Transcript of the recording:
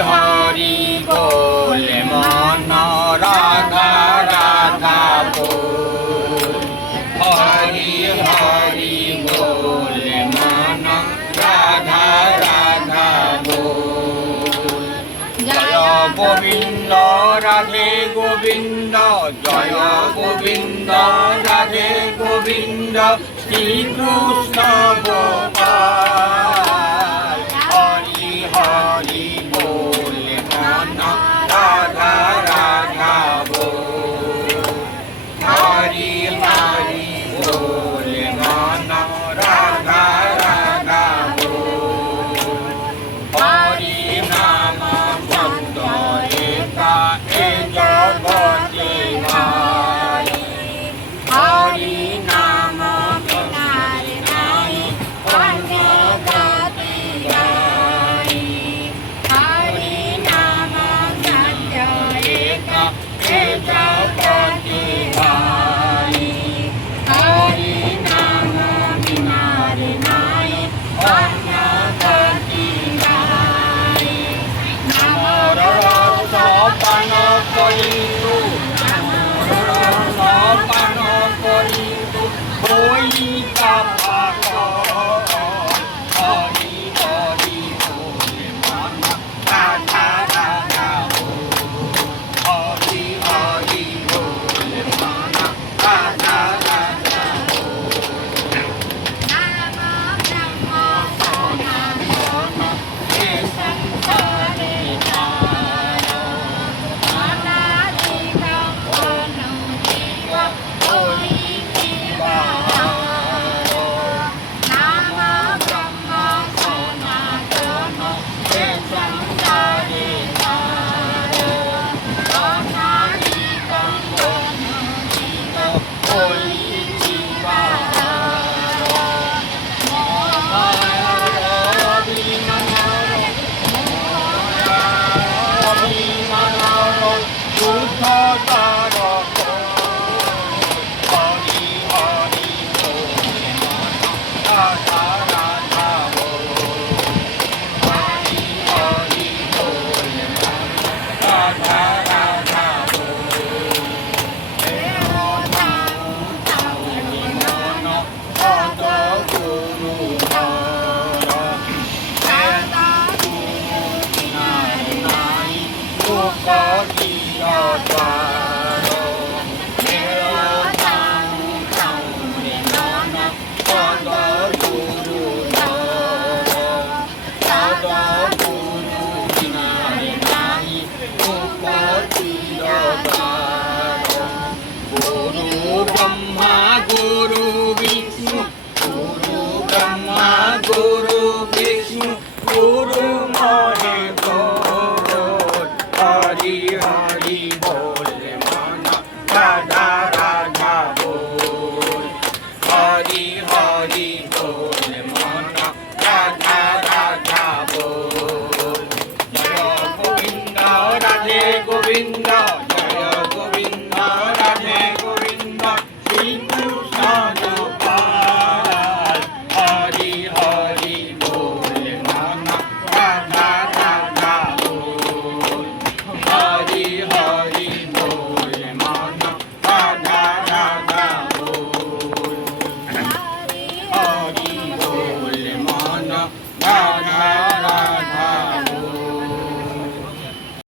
হরি বলে মন রাধা রাধা বল হরি হরি বলে মন রাধা রাধা বল জয় গোবিন্দ রাধে গোবিন্দ জয় গোবিন্দ রাধে গোবিন্দ শ্রীকৃষ্ণ গোপাল হরি হরি বলে মন রাধা রাধা বল হরি হরি বলে মন রাধা রাধা বল হরি নাম ভক্ত একা এ জগতে নাই হরি নাম বিনার নাই অন্য গতি নাই হরি নাম সত্য একা এ জগতে নাই হরি নাম বিনার নাই অন্য গতি নাই নামর রস পান করিতু নামর রস পান করিতু হইতা পাপ হরি হরি বলে মন রাধা রাধা বল হরি হরি বলে মন রাধা রাধা নাম ব্রহ্ম সনাতন এ সংসারে তার অনাদি ব্রহ্মণ জীব ওই জীবাহার নাম ব্রহ্ম সনাতন এ সংসারে তার অনাদি ব্রহ্মণ জীব ওই গুরু বিষ্ণু গুরু ব্রহ্মা গুরু বিষ্ণু গুরু